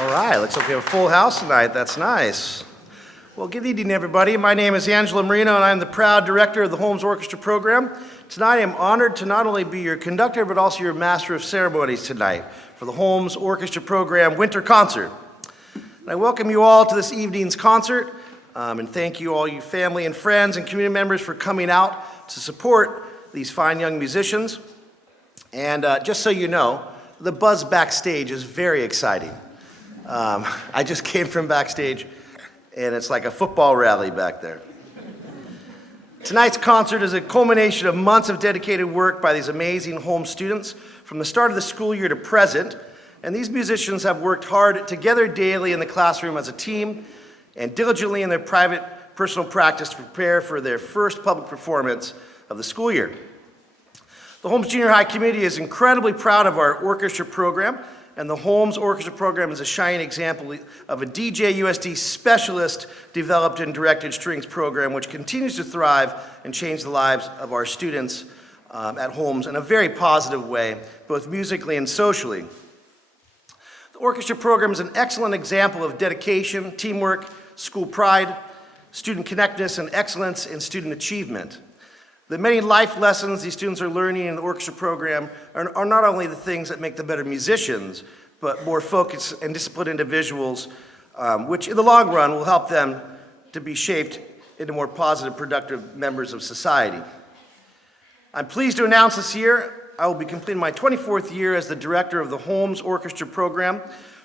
All right, looks like we have a full house tonight. That's nice. Well, good evening, everybody. My name is Angelo Marino, and I'm the proud director of the Holmes Orchestra program. Tonight, I'm honored to not only be your conductor, but also your master of ceremonies tonight for the Holmes Orchestra program Winter Concert. And I welcome you all to this evening's concert, and thank you all, you family and friends and community members, for coming out to support these fine young musicians. And just so you know, the buzz backstage is very exciting. I just came from backstage, and it's like a football rally back there. Tonight's concert is a culmination of months of dedicated work by these amazing Holmes students from the start of the school year to present, and these musicians have worked hard together daily in the classroom as a team and diligently in their private personal practice to prepare for their first public performance of the school year. The Holmes Junior High community is incredibly proud of our orchestra program, and the Holmes Orchestra program is a shining example of a DJUSD specialist developed and directed strings program which continues to thrive and change the lives of our students at Holmes in a very positive way, both musically and socially. The orchestra program is an excellent example of dedication, teamwork, school pride, student connectedness, and excellence in student achievement. The many life lessons these students are learning in the orchestra program are not only the things that make them better musicians, but more focused and disciplined individuals, which in the long run will help them to be shaped into more positive, productive members of society. I'm pleased to announce this year I will be completing my 24th year as the director of the Holmes Orchestra program.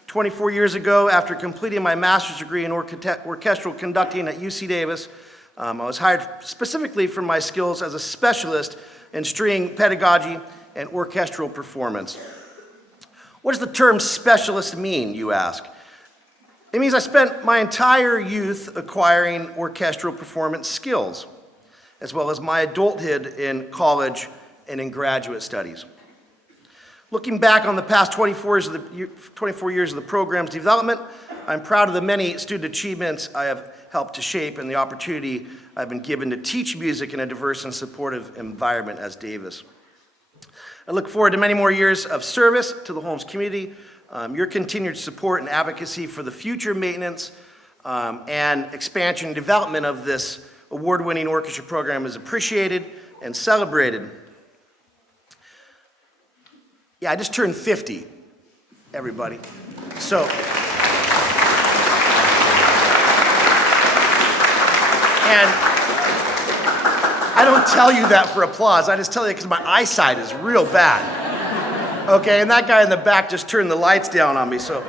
24 years ago, after completing my master's degree in orchestral conducting at UC Davis, I was hired specifically for my skills as a specialist in string pedagogy and orchestral performance. What does the term specialist mean, you ask? It means I spent my entire youth acquiring orchestral performance skills, as well as my adulthood in college and in graduate studies. Looking back on the past 24 years of the program's development, I'm proud of the many student achievements I have helped to shape and the opportunity I've been given to teach music in a diverse and supportive environment as Davis. I look forward to many more years of service to the Holmes community. Your continued support and advocacy for the future maintenance and expansion and development of this award-winning orchestra program is appreciated and celebrated. Yeah, I just turned 50, everybody. So, and I don't tell you that for applause. I just tell you because my eyesight is real bad. Okay, and that guy in the back just turned the lights down on me, so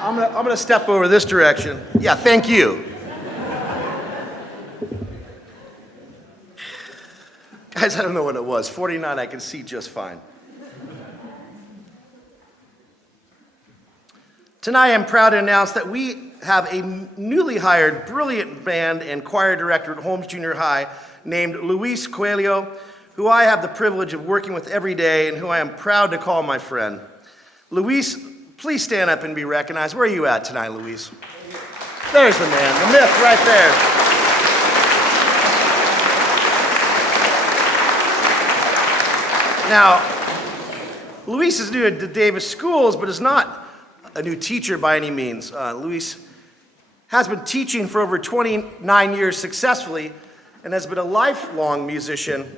I'm gonna step over this direction. Yeah, thank you. Guys, I don't know what it was. 49, I can see just fine. Tonight, I'm proud to announce that we have a newly hired brilliant band and choir director at Holmes Junior High named Luis Coelho, who I have the privilege of working with every day and who I am proud to call my friend. Luis, please stand up and be recognized. Where are you at tonight, Luis? There's the man, the myth right there. Now, Luis is new at the Davis schools, but is not a new teacher by any means. Luis has been teaching for over 29 years successfully and has been a lifelong musician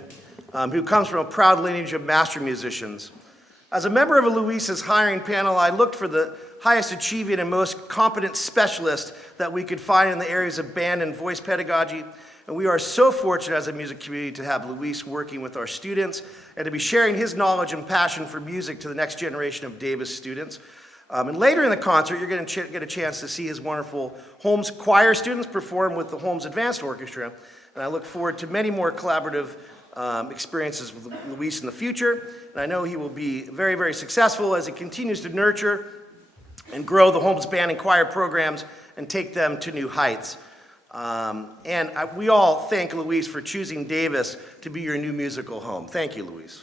who comes from a proud lineage of master musicians. As a member of Luis's hiring panel, I looked for the highest achieving and most competent specialist that we could find in the areas of band and voice pedagogy. And we are so fortunate as a music community to have Luis working with our students and to be sharing his knowledge and passion for music to the next generation of Davis students. And later in the concert, you're going to get a chance to see his wonderful Holmes choir students perform with the Holmes Advanced Orchestra. And I look forward to many more collaborative experiences with Luis in the future. And I know he will be very, very successful as he continues to nurture and grow the Holmes band and choir programs and take them to new heights. We all thank Luis for choosing Davis to be your new musical home. Thank you, Luis.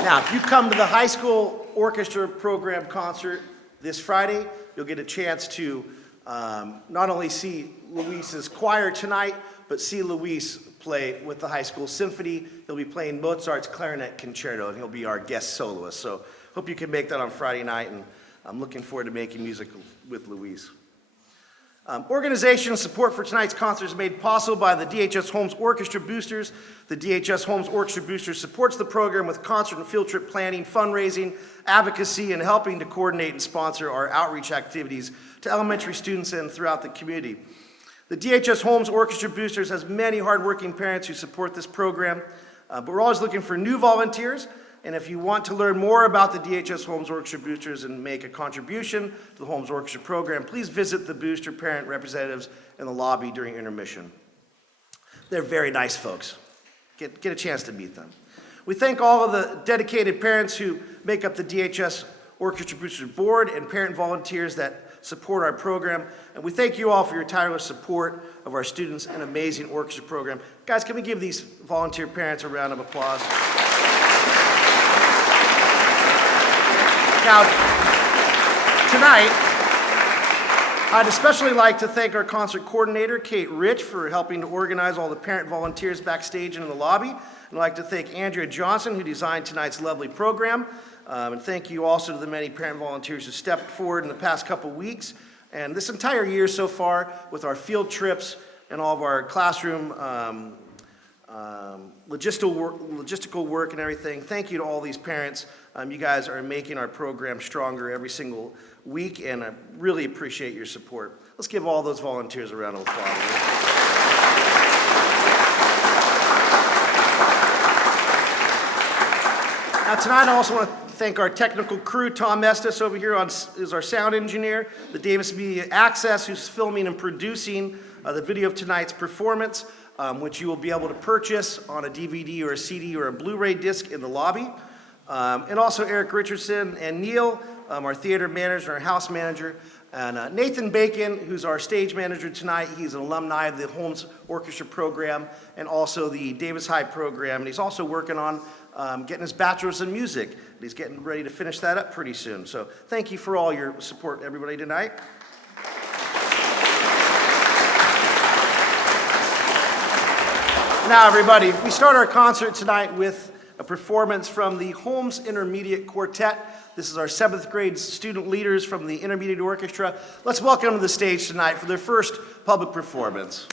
Now, if you come to the high school orchestra program concert this Friday, you'll get a chance to not only see Luis's choir tonight, but see Luis play with the high school symphony. He'll be playing Mozart's Clarinet Concerto, and he'll be our guest soloist. So hope you can make that on Friday night, and I'm looking forward to making music with Louise. Organization and support for tonight's concert is made possible by the DHS Holmes Orchestra Boosters. The DHS Holmes Orchestra Boosters supports the program with concert and field trip planning, fundraising, advocacy, and helping to coordinate and sponsor our outreach activities to elementary students and throughout the community. The DHS Holmes Orchestra Boosters has many hardworking parents who support this program, but we're always looking for new volunteers. And if you want to learn more about the DHS Holmes Orchestra Boosters and make a contribution to the Holmes Orchestra program, please visit the booster parent representatives in the lobby during intermission. They're very nice folks. Get a chance to meet them. We thank all of the dedicated parents who make up the DHS Orchestra Boosters board and parent volunteers that support our program. And we thank you all for your tireless support of our students and amazing orchestra program. Guys, can we give these volunteer parents a round of applause? Now, tonight, I'd especially like to thank our concert coordinator, Kate Rich, for helping to organize all the parent volunteers backstage and in the lobby. And I'd like to thank Andrea Johnson, who designed tonight's lovely program. And thank you also to the many parent volunteers who stepped forward in the past couple weeks and this entire year so far with our field trips and all of our classroom logistical work and everything. Thank you to all these parents. You guys are making our program stronger every single week, and I really appreciate your support. Let's give all those volunteers a round of applause. Now tonight I also want to thank our technical crew. Tom Estes over here is our sound engineer. The Davis Media Access, who's filming and producing the video of tonight's performance, which you will be able to purchase on a DVD or a CD or a Blu-ray disc in the lobby. And also Eric Richardson and Neil, our theater manager, our house manager, and Nathan Bacon, who's our stage manager tonight. He's an alumni of the Holmes Orchestra program and also the Davis High program. And he's also working on getting his bachelor's in music. And he's getting ready to finish that up pretty soon. So thank you for all your support, everybody, tonight. Now, everybody, we start our concert tonight with a performance from the Holmes Intermediate Quartet. This is our 7th grade student leaders from the Intermediate Orchestra. Let's welcome them to the stage tonight for their first public performance.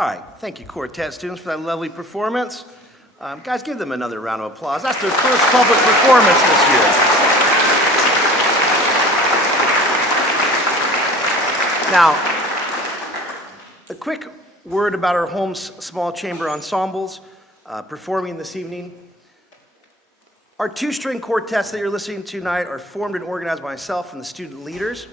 All right, thank you, Quartet students, for that lovely performance. Guys, give them another round of applause. That's their first public performance this year. Now, a quick word about our Holmes small chamber ensembles performing this evening. Our two-string quartets that you're listening to tonight are formed and organized by myself and the student leaders.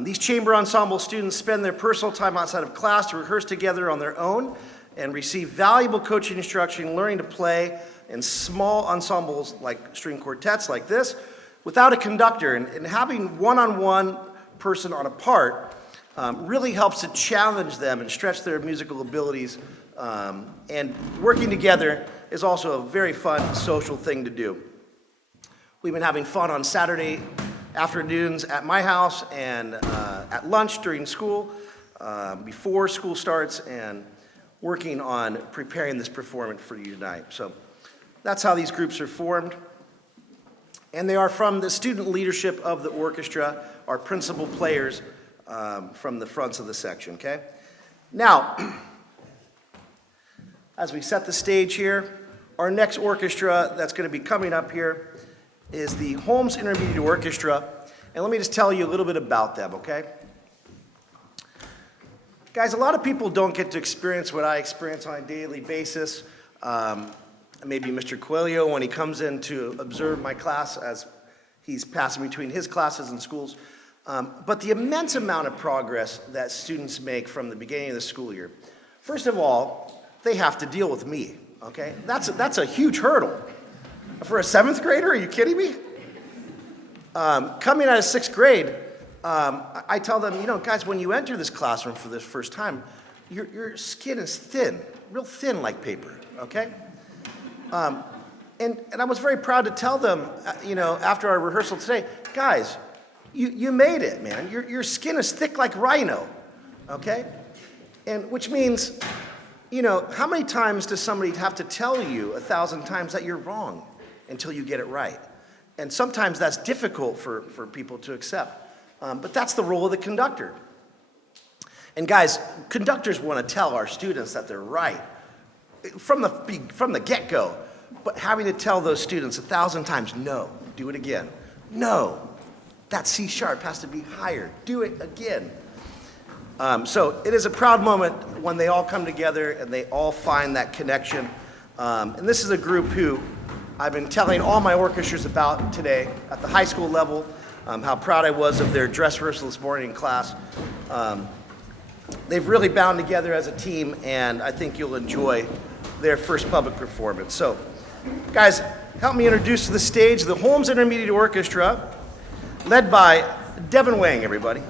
These chamber ensemble students spend their personal time outside of class to rehearse together on their own and receive valuable coaching instruction, learning to play in small ensembles like string quartets like this without a conductor. And having one-on-one person on a part really helps to challenge them and stretch their musical abilities. And working together is also a very fun social thing to do. We've been having fun on Saturday afternoons at my house and at lunch during school, before school starts, and working on preparing this performance for you tonight. So that's how these groups are formed. And they are from the student leadership of the orchestra, our principal players from the fronts of the section, okay? Now, as we set the stage here, our next orchestra that's going to be coming up here is the Holmes Intermediate Orchestra. And let me just tell you a little bit about them, okay? Guys, a lot of people don't get to experience what I experience on a daily basis. Maybe Mr. Coelho, when he comes in to observe my class as he's passing between his classes and schools. But the immense amount of progress that students make from the beginning of the school year. First of all, they have to deal with me, okay? That's a huge hurdle. For a 7th grader, are you kidding me? Coming out of 6th grade, I tell them, you know, guys, when you enter this classroom for the first time, your skin is thin, real thin like paper, okay? And I was very proud to tell them, you know, after our rehearsal today, guys, you made it, man. Your skin is thick like rhino, okay? And which means, you know, how many times does somebody have to tell you 1,000 times that you're wrong until you get it right? And sometimes that's difficult for people to accept. But that's the role of the conductor. And guys, conductors want to tell our students that they're right from the get-go. But having to tell those students 1,000 times, no, do it again. No, that C sharp has to be higher. Do it again. So it is a proud moment when they all come together and they all find that connection. And this is a group who I've been telling all my orchestras about today at the high school level, how proud I was of their dress rehearsal this morning in class. They've really bound together as a team, and I think you'll enjoy their first public performance. So, guys, help me introduce to the stage the Holmes Intermediate Orchestra, led by Devin Wang, everybody.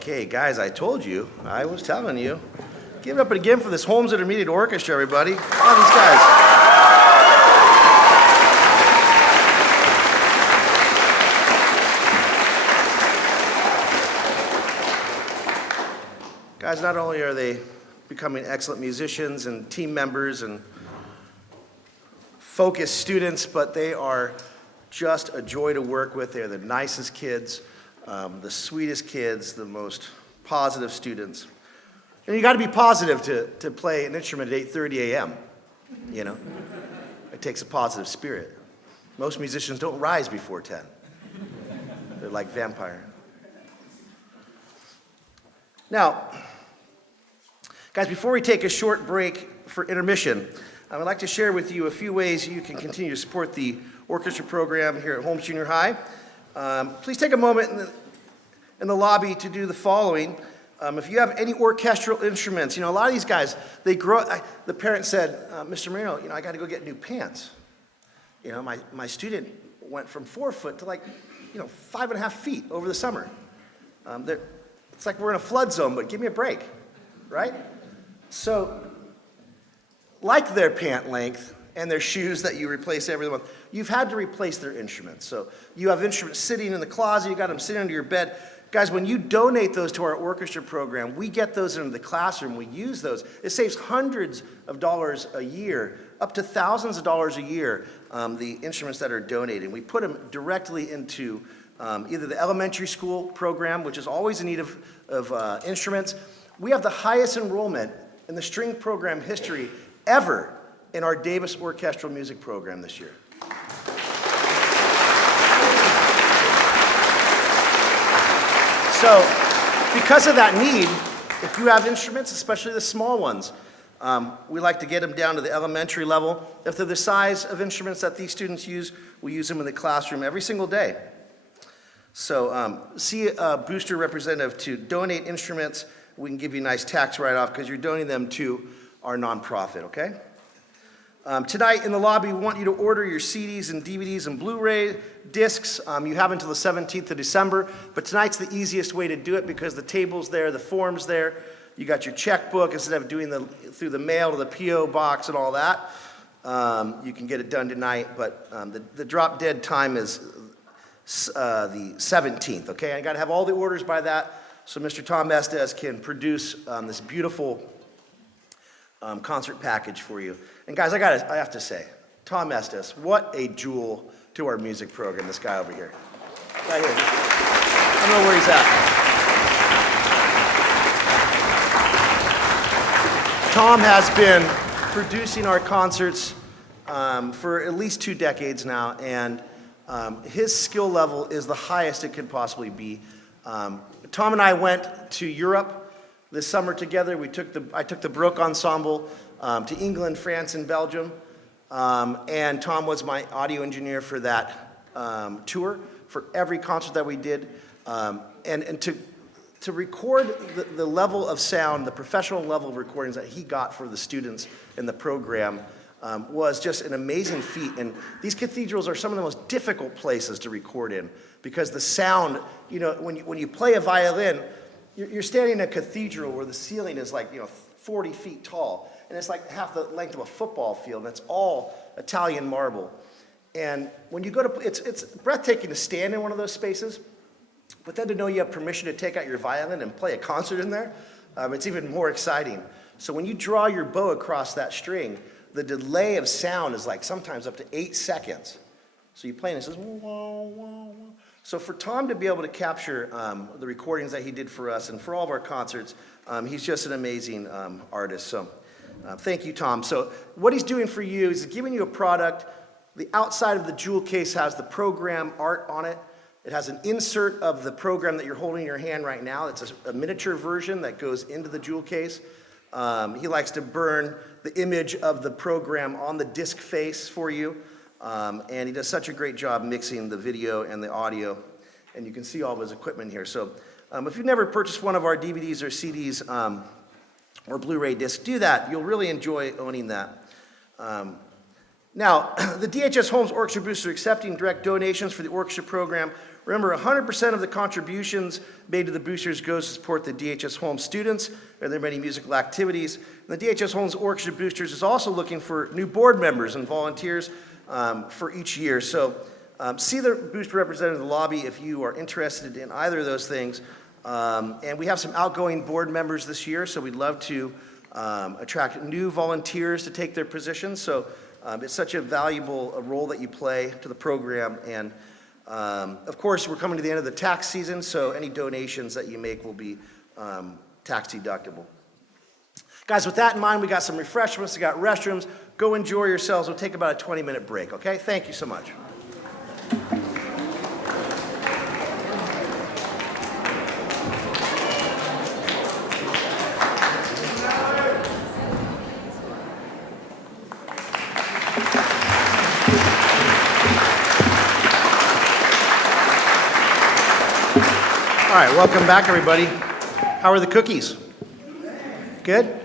Okay, guys, I told you. I was telling you. Give it up again for this Holmes Intermediate Orchestra, everybody. All these guys. Guys, not only are they becoming excellent musicians and team members and focused students, but they are just a joy to work with. They're the nicest kids, the sweetest kids, the most positive students. And you got to be positive to play an instrument at 8:30 a.m., you know? It takes a positive spirit. Most musicians don't rise before 10. They're like vampire. Now, guys, before we take a short break for intermission, I would like to share with you a few ways you can continue to support the orchestra program here at Holmes Junior High. Please take a moment in the lobby to do the following. If you have any orchestral instruments, you know, a lot of these guys, they grow, the parent said, Mr. Marino, you know, I got to go get new pants. You know, my student went from 4 foot to like, you know, 5.5 feet over the summer. It's like we're in a flood zone, but give me a break, right? So, like their pant length and their shoes that you replace every month, you've had to replace their instruments. So you have instruments sitting in the closet, you got them sitting under your bed. Guys, when you donate those to our orchestra program, we get those into the classroom, we use those. It saves hundreds of dollars a year, up to thousands of dollars a year, the instruments that are donated. We put them directly into either the elementary school program, which is always in need of instruments. We have the highest enrollment in the string program history ever in our Davis Orchestral Music program this year. So, because of that need, if you have instruments, especially the small ones, we like to get them down to the elementary level. If they're the size of instruments that these students use, we use them in the classroom every single day. So, see a booster representative to donate instruments. We can give you a nice tax write-off because you're donating them to our nonprofit, okay? Tonight in the lobby, we want you to order your CDs and DVDs and Blu-ray discs. You have until the 17th of December, but tonight's the easiest way to do it because the table's there, the form's there. You got your checkbook instead of doing through the mail to the P.O. box and all that. You can get it done tonight, but the drop-dead time is the 17th, okay? I got to have all the orders by that so Mr. Tom Estes can produce this beautiful concert package for you. And guys, I have to say, Tom Estes, what a jewel to our music program, this guy over here. Right here. I don't know where he's at. Tom has been producing our concerts for at least 2 decades now, and his skill level is the highest it could possibly be. Tom and I went to Europe this summer together. I took the Baroque Ensemble to England, France, and Belgium. And Tom was my audio engineer for that tour, for every concert that we did. And to record the level of sound, the professional level of recordings that he got for the students in the program was just an amazing feat. And these cathedrals are some of the most difficult places to record in because the sound, you know, when you play a violin, you're standing in a cathedral where the ceiling is like, 40 feet tall. And it's like half the length of a football field, and it's all Italian marble. And when you go to, it's breathtaking to stand in one of those spaces, but then to know you have permission to take out your violin and play a concert in there, it's even more exciting. So when you draw your bow across that string, the delay of sound is like sometimes up to 8 seconds. So you play and it says, wah, wah, wah. So for Tom to be able to capture the recordings that he did for us and for all of our concerts, he's just an amazing artist. So thank you, Tom. So what he's doing for you is giving you a product. The outside of the jewel case has the program art on it. It has an insert of the program that you're holding in your hand right now. It's a miniature version that goes into the jewel case. He likes to burn the image of the program on the disc face for you. And he does such a great job mixing the video and the audio. And you can see all of his equipment here. So if you've never purchased one of our DVDs or CDs or Blu-ray discs, do that. You'll really enjoy owning that. Now, the DHS Holmes Orchestra Boosters are accepting direct donations for the orchestra program. Remember, 100% of the contributions made to the boosters goes to support the DHS Holmes students and their many musical activities. And the DHS Holmes Orchestra Boosters is also looking for new board members and volunteers for each year. So see the booster representative in the lobby if you are interested in either of those things. And we have some outgoing board members this year, so we'd love to attract new volunteers to take their positions. So it's such a valuable role that you play to the program. And of course, we're coming to the end of the tax season, so any donations that you make will be tax deductible. Guys, with that in mind, we got some refreshments, we got restrooms. Go enjoy yourselves. We'll take about a 20-minute break, okay? Thank you so much. All right, welcome back, everybody. How are the cookies? Good?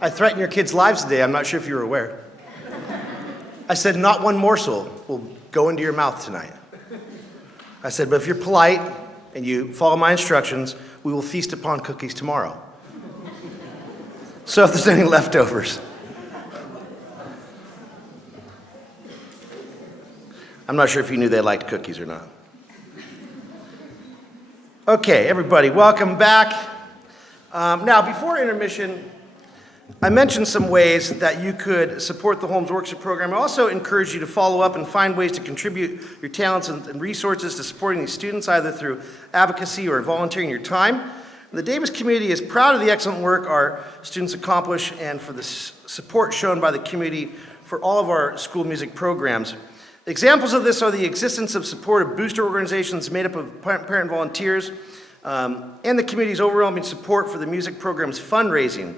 I threatened your kids' lives today. I'm not sure if you were aware. I said, not one morsel will go into your mouth tonight. I said, but if you're polite and you follow my instructions, we will feast upon cookies tomorrow. So if there's any leftovers. I'm not sure if you knew they liked cookies or not. Okay, everybody, welcome back. Now, before intermission, I mentioned some ways that you could support the Holmes Orchestra program. I also encourage you to follow up and find ways to contribute your talents and resources to supporting these students, either through advocacy or volunteering your time. The Davis community is proud of the excellent work our students accomplish and for the support shown by the community for all of our school music programs. Examples of this are the existence of supportive booster organizations made up of parent volunteers and the community's overwhelming support for the music program's fundraising.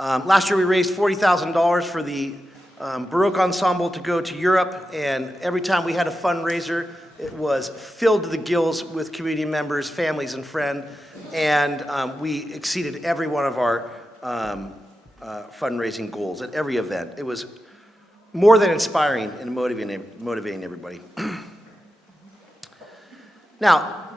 Last year we raised $40,000 for the Baroque Ensemble to go to Europe, and every time we had a fundraiser, it was filled to the gills with community members, families, and friends, and we exceeded every one of our fundraising goals at every event. It was more than inspiring and motivating everybody. Now,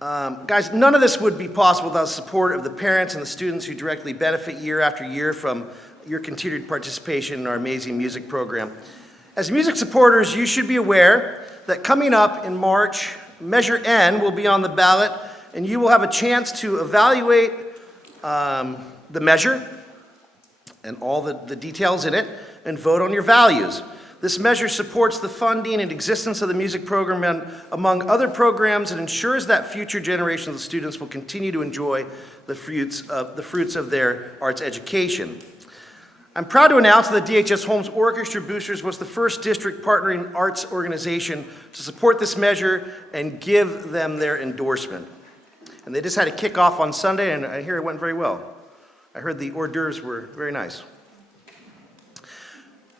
guys, none of this would be possible without the support of the parents and the students who directly benefit year after year from your continued participation in our amazing music program. As music supporters, you should be aware that coming up in March, Measure N will be on the ballot, and you will have a chance to evaluate the measure and all the details in it, and vote on your values. This measure supports the funding and existence of the music program and, among other programs, and ensures that future generations of students will continue to enjoy the fruits of their arts education. I'm proud to announce that the DHS Holmes Orchestra Boosters was the first district partnering arts organization to support this measure and give them their endorsement. And they just had a kickoff on Sunday, and I hear it went very well. I heard the hors d'oeuvres were very nice.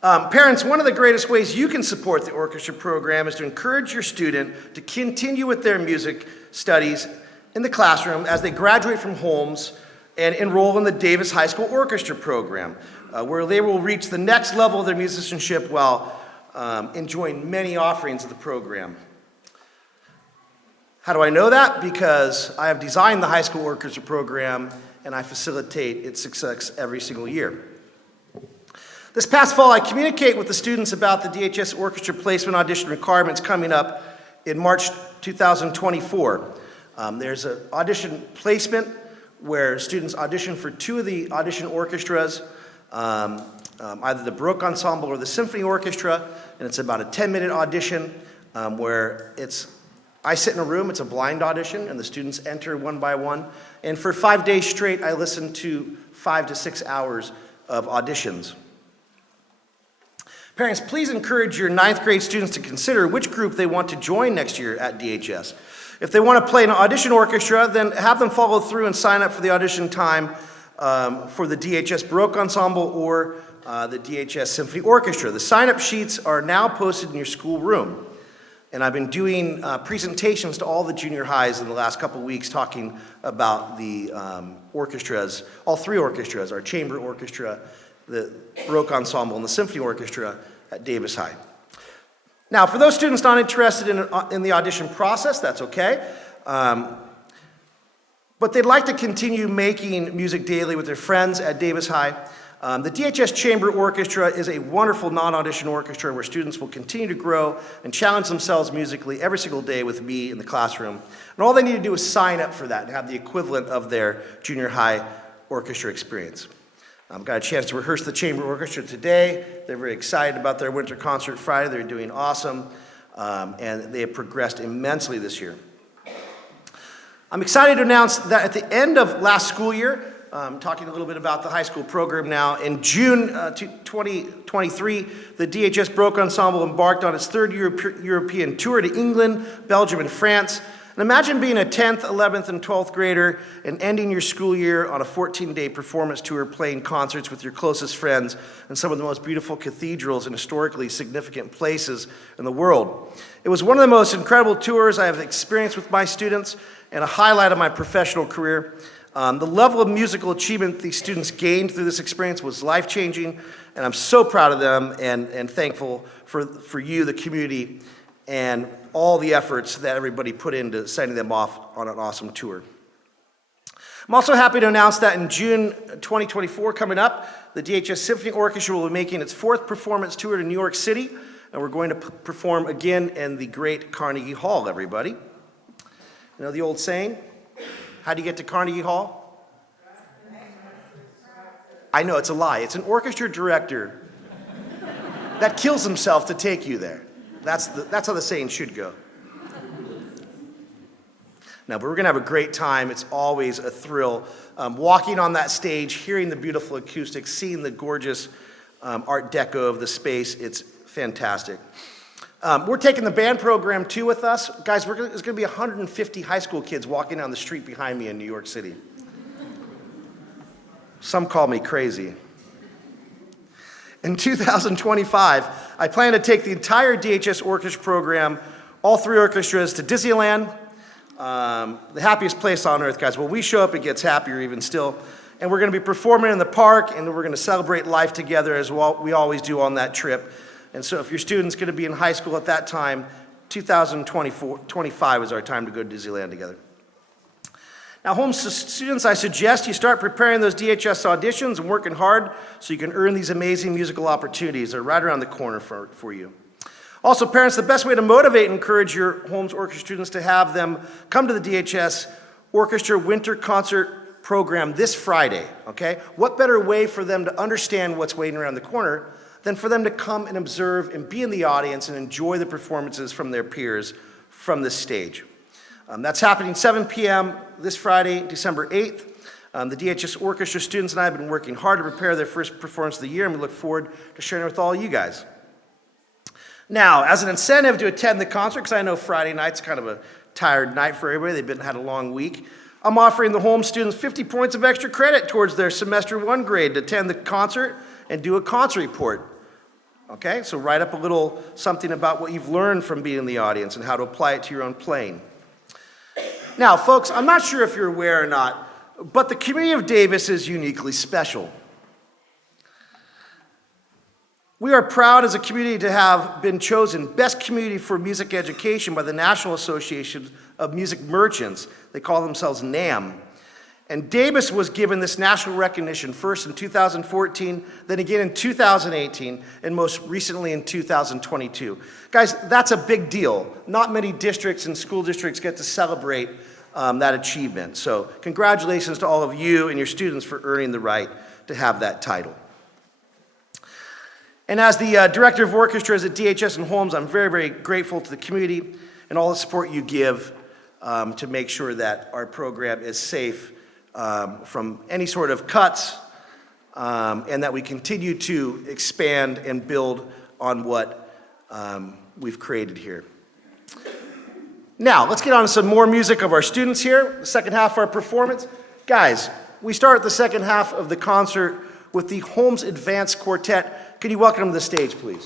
Parents, one of the greatest ways you can support the orchestra program is to encourage your student to continue with their music studies in the classroom as they graduate from Holmes and enroll in the Davis High School Orchestra program, where they will reach the next level of their musicianship while enjoying many offerings of the program. How do I know that? Because I have designed the high school orchestra program and I facilitate its success every single year. This past fall, I communicate with the students about the DHS orchestra placement audition requirements coming up in March 2024. There's an audition placement where students audition for two of the audition orchestras, either the Baroque Ensemble or the Symphony Orchestra, and it's about a 10-minute audition where I sit in a room, it's a blind audition, and the students enter one by one. And for 5 days straight, I listen to 5 to 6 hours of auditions. Parents, please encourage your 9th grade students to consider which group they want to join next year at DHS. If they want to play an audition orchestra, then have them follow through and sign up for the audition time for the DHS Baroque Ensemble or the DHS Symphony Orchestra. The sign-up sheets are now posted in your school room. And I've been doing presentations to all the junior highs in the last couple of weeks talking about the orchestras, all three orchestras, our chamber orchestra, the Baroque ensemble, and the symphony orchestra at Davis High. Now, for those students not interested in the audition process, that's okay. But they'd like to continue making music daily with their friends at Davis High. The DHS Chamber Orchestra is a wonderful non-audition orchestra where students will continue to grow and challenge themselves musically every single day with me in the classroom. And all they need to do is sign up for that and have the equivalent of their junior high orchestra experience. Got a chance to rehearse the chamber orchestra today. They're very excited about their winter concert Friday. They're doing awesome, and they have progressed immensely this year. I'm excited to announce that at the end of last school year, talking a little bit about the high school program now, in June 2023, the DHS Baroque Ensemble embarked on its third European tour to England, Belgium, and France. And imagine being a 10th, 11th, and 12th grader and ending your school year on a 14-day performance tour playing concerts with your closest friends in some of the most beautiful cathedrals and historically significant places in the world. It was one of the most incredible tours I have experienced with my students and a highlight of my professional career. The level of musical achievement these students gained through this experience was life-changing, and I'm so proud of them and thankful for you, the community, and all the efforts that everybody put into sending them off on an awesome tour. I'm also happy to announce that in June 2024, coming up, the DHS Symphony Orchestra will be making its fourth performance tour to New York City, and we're going to perform again in the great Carnegie Hall, everybody. You know the old saying? How do you get to Carnegie Hall? I know, it's a lie. It's an orchestra director that kills himself to take you there. That's how the saying should go. No, but we're going to have a great time. It's always a thrill. Walking on that stage, hearing the beautiful acoustics, seeing the gorgeous Art Deco of the space, it's fantastic. We're taking the band program too with us. Guys, there's going to be 150 high school kids walking down the street behind me in New York City. Some call me crazy. In 2025, I plan to take the entire DHS orchestra program, all three orchestras, to Disneyland, the happiest place on earth, guys. When we show up, it gets happier even still. And we're going to be performing in the park, and we're going to celebrate life together as we always do on that trip. And so if your student's going to be in high school at that time, 2025 is our time to go to Disneyland together. Now, Holmes students, I suggest you start preparing those DHS auditions and working hard so you can earn these amazing musical opportunities. They're right around the corner for you. Also, parents, the best way to motivate and encourage your Holmes Orchestra students to have them come to the DHS Orchestra Winter Concert Program this Friday, okay? What better way for them to understand what's waiting around the corner than for them to come and observe and be in the audience and enjoy the performances from their peers from this stage. That's happening 7 p.m. this Friday, December 8th. The DHS Orchestra students and I have been working hard to prepare their first performance of the year, and we look forward to sharing it with all you guys. Now, as an incentive to attend the concert, because I know Friday night's kind of a tired night for everybody, they've had a long week, I'm offering the Holmes students 50 points of extra credit towards their semester 1 grade to attend the concert and do a concert report. Okay, so write up a little something about what you've learned from being in the audience and how to apply it to your own playing. Now, folks, I'm not sure if you're aware or not, but the community of Davis is uniquely special. We are proud as a community to have been chosen Best Community for Music Education by the National Association of Music Merchants. They call themselves NAM. And Davis was given this national recognition first in 2014, then again in 2018, and most recently in 2022. Guys, that's a big deal. Not many districts and school districts get to celebrate that achievement. So congratulations to all of you and your students for earning the right to have that title. And as the director of orchestras at DHS and Holmes, I'm very, very grateful to the community and all the support you give to make sure that our program is safe from any sort of cuts, and that we continue to expand and build on what we've created here. Now, let's get on to some more music of our students here, the second half of our performance. Guys, we start the second half of the concert with the Holmes Advanced Quartet. Can you welcome them to the stage, please?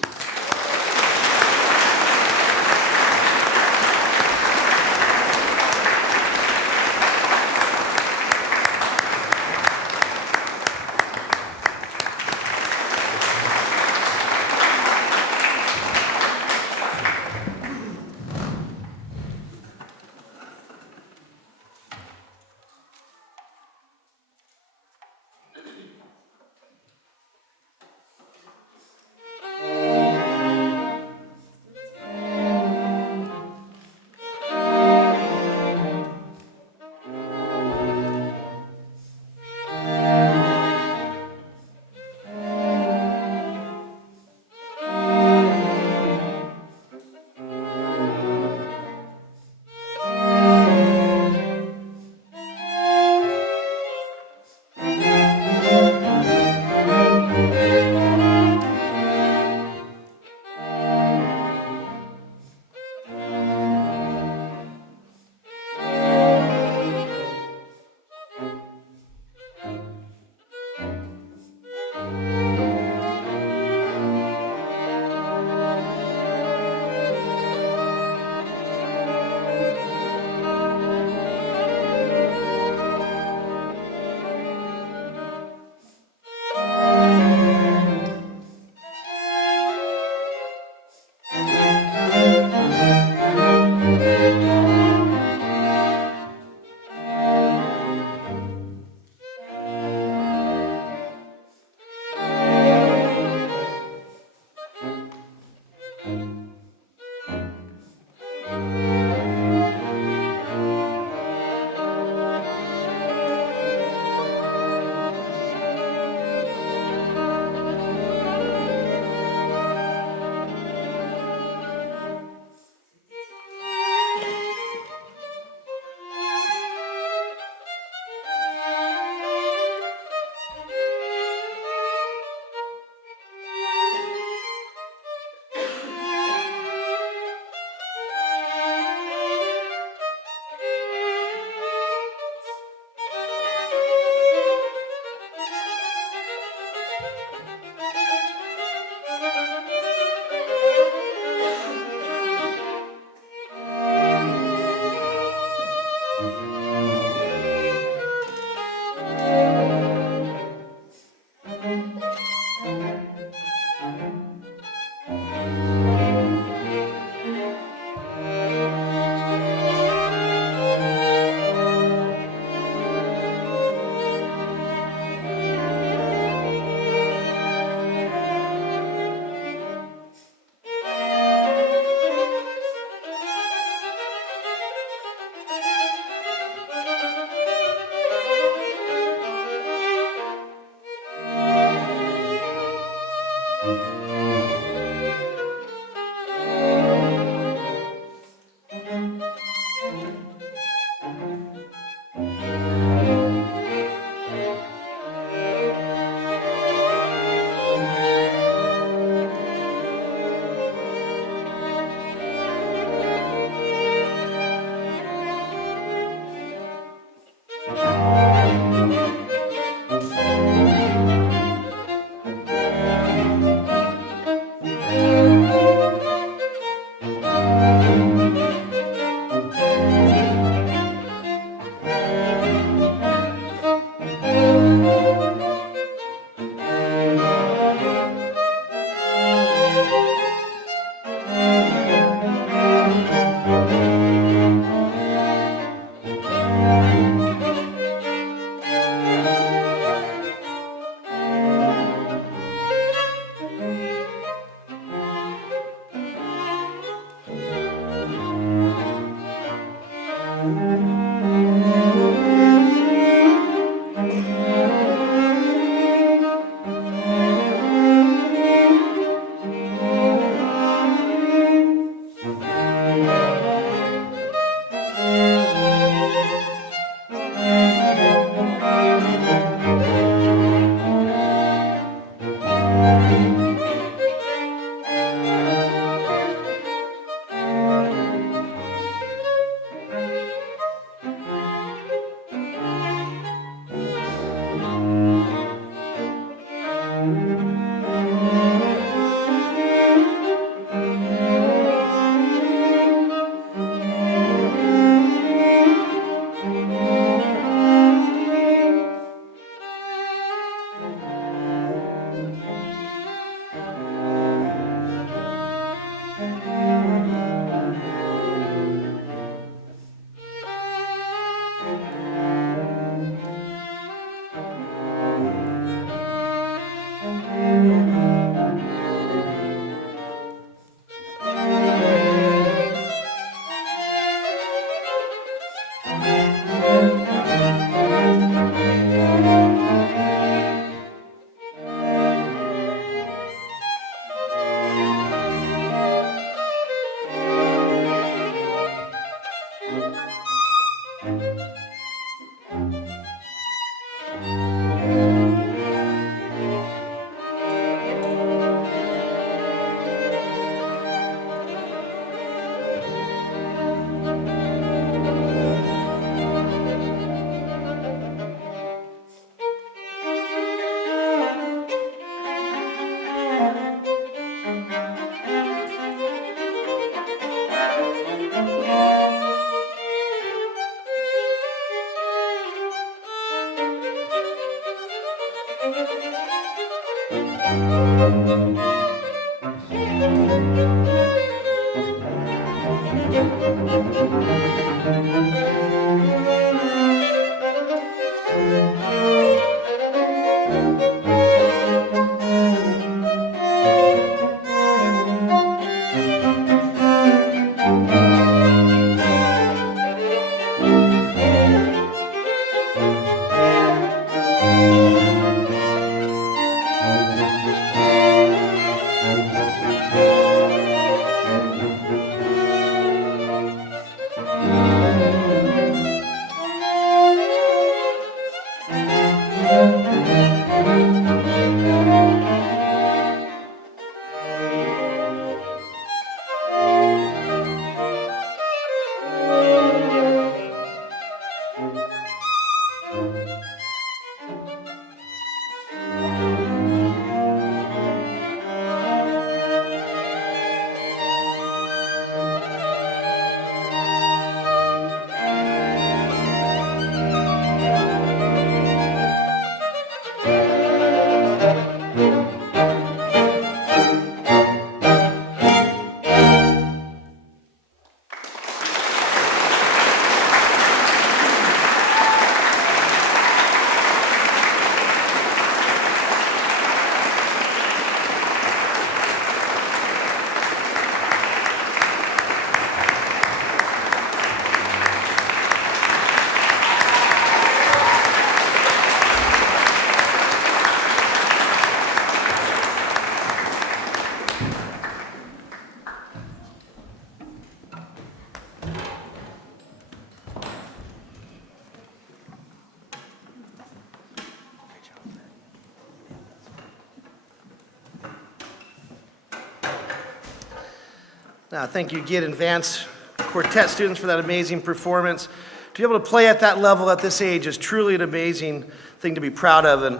Now, thank you again, advanced quartet students, for that amazing performance. To be able to play at that level at this age is truly an amazing thing to be proud of, and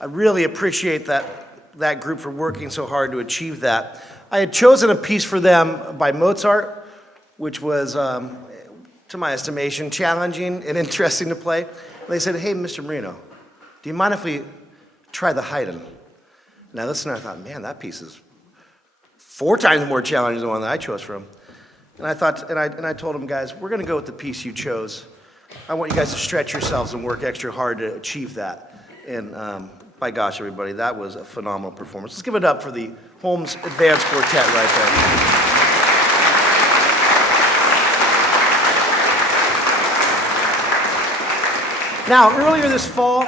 I really appreciate that group for working so hard to achieve that. I had chosen a piece for them by Mozart, which was, to my estimation, challenging and interesting to play. They said, "Hey, Mr. Marino, do you mind if we try the Haydn?" And I listened and I thought, man, that piece is 4 times more challenging than the one that I chose from. And I thought, and I told them, guys, we're going to go with the piece you chose. I want you guys to stretch yourselves and work extra hard to achieve that. And by gosh, everybody, that was a phenomenal performance. Let's give it up for the Holmes Advanced Quartet right there. Now, earlier this fall,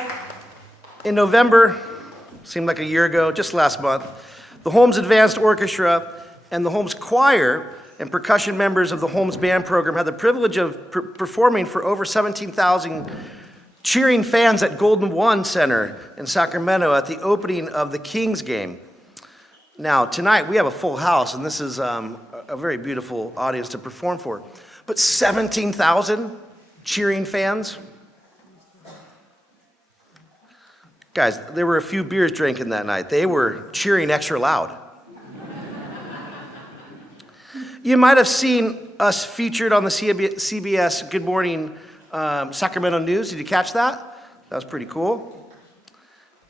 in November, seemed like a year ago, just last month, the Holmes Advanced Orchestra and the Holmes Choir and percussion members of the Holmes Band Program had the privilege of performing for over 17,000 cheering fans at Golden One Center in Sacramento at the opening of the Kings game. Now, tonight we have a full house, and this is a very beautiful audience to perform for. But 17,000 cheering fans? Guys, there were a few beers drinking that night. They were cheering extra loud. You might have seen us featured on the CBS Good Morning Sacramento News. Did you catch that? That was pretty cool.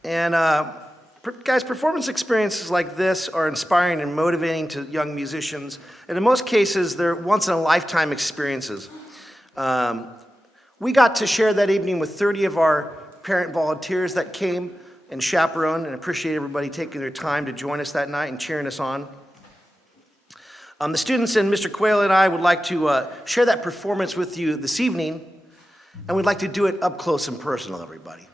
And guys, performance experiences like this are inspiring and motivating to young musicians. And in most cases, they're once-in-a-lifetime experiences. We got to share that evening with 30 of our parent volunteers that came and chaperoned, and appreciate everybody taking their time to join us that night and cheering us on. The students and Mr. Quayle and I would like to share that performance with you this evening, and we'd like to do it up close and personal, everybody.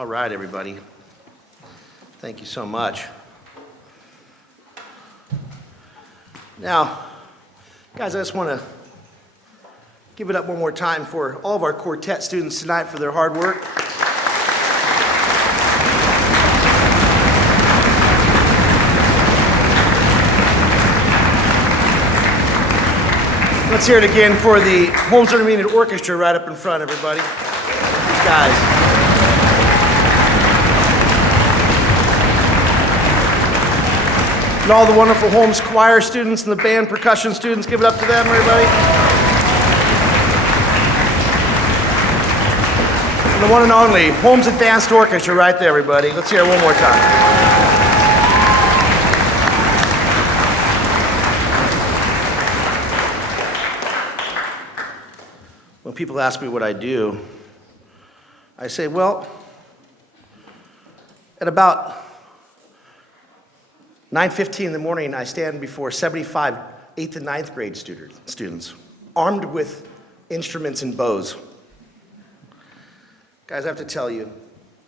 All right, everybody. Thank you so much. Now, guys, I just want to give it up one more time for all of our quartet students tonight for their hard work. Let's hear it again for the Holmes Intermediate Orchestra right up in front, everybody. These guys. And all the wonderful Holmes choir students and the band percussion students, give it up to them, everybody. And the one and only Holmes Advanced Orchestra right there, everybody. Let's hear it one more time. When people ask me what I do, I say, well, at about 9:15 in the morning, I stand before 75 8th and 9th grade students, armed with instruments and bows. Guys, I have to tell you,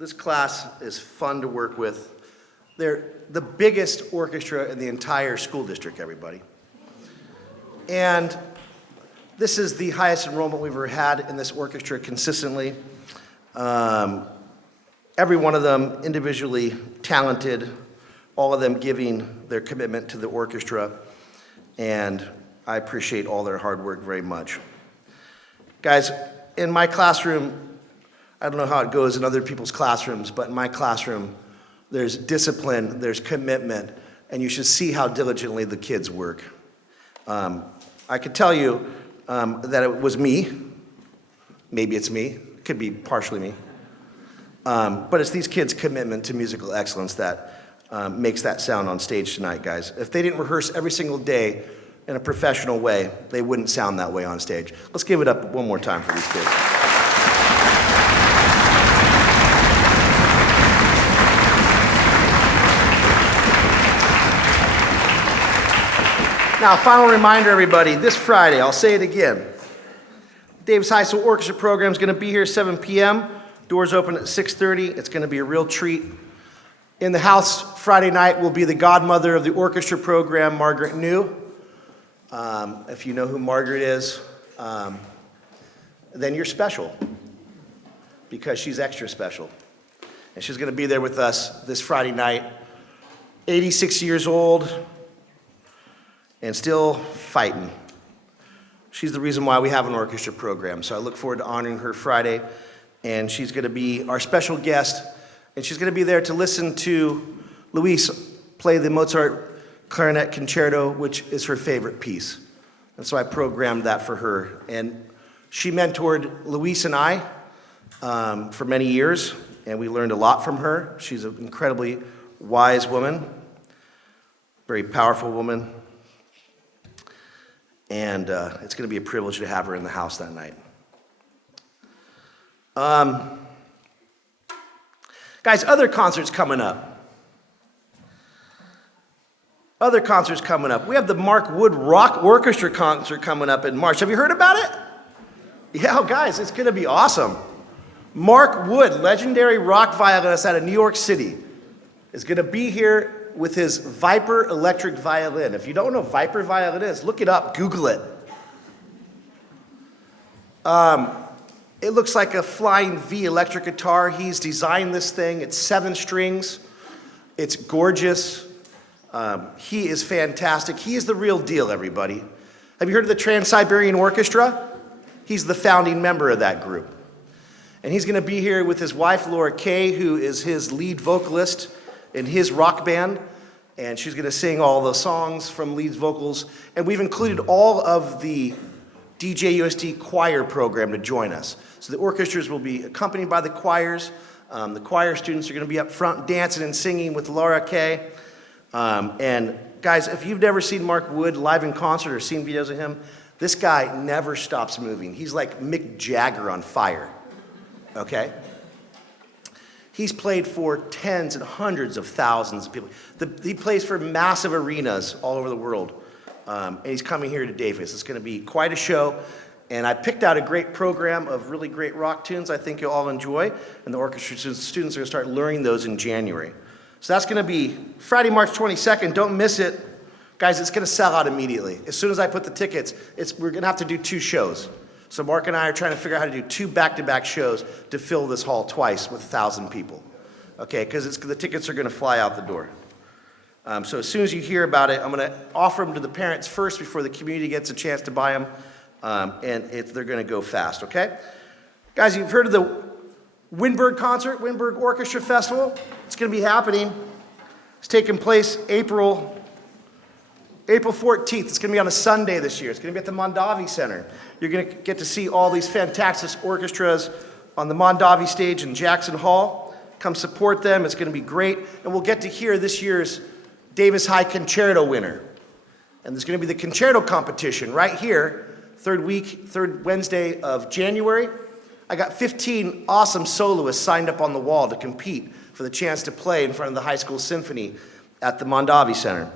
this class is fun to work with. They're the biggest orchestra in the entire school district, everybody. And this is the highest enrollment we've ever had in this orchestra consistently. Every one of them individually talented, all of them giving their commitment to the orchestra, and I appreciate all their hard work very much. Guys, in my classroom, I don't know how it goes in other people's classrooms, but in my classroom, there's discipline, there's commitment, and you should see how diligently the kids work. I could tell you that it was me. Maybe it's me. It could be partially me. But it's these kids' commitment to musical excellence that makes that sound on stage tonight, guys. If they didn't rehearse every single day in a professional way, they wouldn't sound that way on stage. Let's give it up one more time for these kids. Now, final reminder, everybody, this Friday, I'll say it again. Davis High School Orchestra program is going to be here 7 p.m. Doors open at 6:30. It's going to be a real treat. In the house Friday night will be the godmother of the orchestra program, Margaret New. If you know who Margaret is, then you're special because she's extra special. And she's going to be there with us this Friday night, 86 years old and still fighting. She's the reason why we have an orchestra program. So I look forward to honoring her Friday. And she's going to be our special guest. And she's going to be there to listen to Louise play the Mozart Clarinet Concerto, which is her favorite piece. And so I programmed that for her. And she mentored Louise and I for many years, and we learned a lot from her. She's an incredibly wise woman, very powerful woman. And it's going to be a privilege to have her in the house that night. Guys, other concerts coming up. Other concerts coming up. We have the Mark Wood Rock Orchestra concert coming up in March. Have you heard about it? Yeah, guys, it's going to be awesome. Mark Wood, legendary rock violinist out of New York City, is going to be here with his Viper electric violin. If you don't know what Viper violin is, look it up, Google it. It looks like a Flying V electric guitar. He's designed this thing. It's 7 strings. It's gorgeous. He is fantastic. He is the real deal, everybody. Have you heard of the Trans-Siberian Orchestra? He's the founding member of that group. And he's going to be here with his wife, Laura Kay, who is his lead vocalist in his rock band. And she's going to sing all the songs from lead vocals. And we've included all of the DJUSD choir program to join us. So the orchestras will be accompanied by the choirs. The choir students are going to be up front dancing and singing with Laura Kay. And guys, if you've never seen Mark Wood live in concert or seen videos of him, this guy never stops moving. He's like Mick Jagger on fire, okay? He's played for tens and hundreds of thousands of people. He plays for massive arenas all over the world. And he's coming here to Davis. It's going to be quite a show. And I picked out a great program of really great rock tunes I think you'll all enjoy, and the orchestra students are going to start learning those in January. So that's going to be Friday, March 22nd. Don't miss it. Guys, it's going to sell out immediately. As soon as I put the tickets, we're going to have to do 2 shows. So Mark and I are trying to figure out how to do 2 back-to-back shows to fill this hall twice with 1,000 people. Okay, because the tickets are going to fly out the door. So as soon as you hear about it, I'm going to offer them to the parents first before the community gets a chance to buy them. They're going to go fast, okay? Guys, you've heard of the Windberg concert, Windberg Orchestra Festival? It's going to be happening. It's taking place April 14th. It's going to be on a Sunday this year. It's going to be at the Mondavi Center. You're going to get to see all these fantastic orchestras on the Mondavi stage in Jackson Hall. Come support them. It's going to be great. And we'll get to hear this year's Davis High Concerto winner. And there's going to be the concerto competition right here, third Wednesday of January. I got 15 awesome soloists signed up on the wall to compete for the chance to play in front of the high school symphony at the Mondavi Center.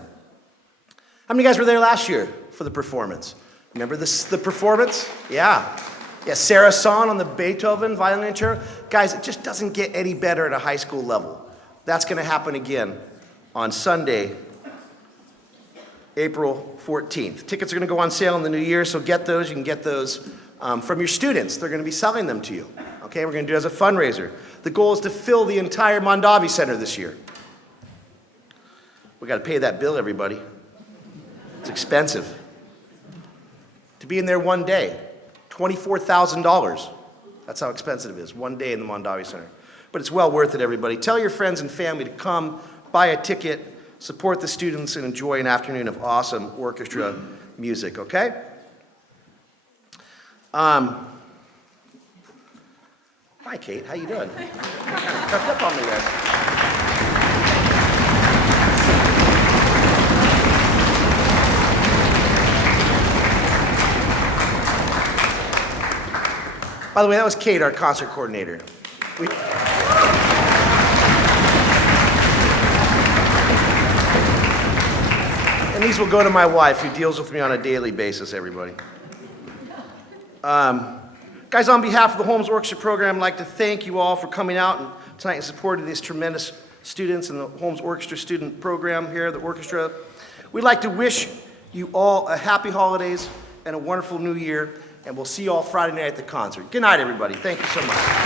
How many guys were there last year for the performance? Remember the performance? Yeah. Yeah, Sarah Son on the Beethoven violin chair. Guys, it just doesn't get any better at a high school level. That's going to happen again on Sunday, April 14th. Tickets are going to go on sale in the new year, so get those. You can get those from your students. They're going to be selling them to you. Okay, we're going to do it as a fundraiser. The goal is to fill the entire Mondavi Center this year. We got to pay that bill, everybody. It's expensive. To be in there one day, $24,000. That's how expensive it is, one day in the Mondavi Center. But it's well worth it, everybody. Tell your friends and family to come, buy a ticket, support the students, and enjoy an afternoon of awesome orchestra music, okay? Hi, Kate. How you doing? Crept up on me there. By the way, that was Kate, our concert coordinator. And these will go to my wife, who deals with me on a daily basis, everybody. Guys, on behalf of the Holmes Orchestra Program, I'd like to thank you all for coming out tonight and supporting these tremendous students in the Holmes Orchestra Student Program here at the orchestra. We'd like to wish you all a happy holidays and a wonderful new year, and we'll see you all Friday night at the concert. Good night, everybody. Thank you so much.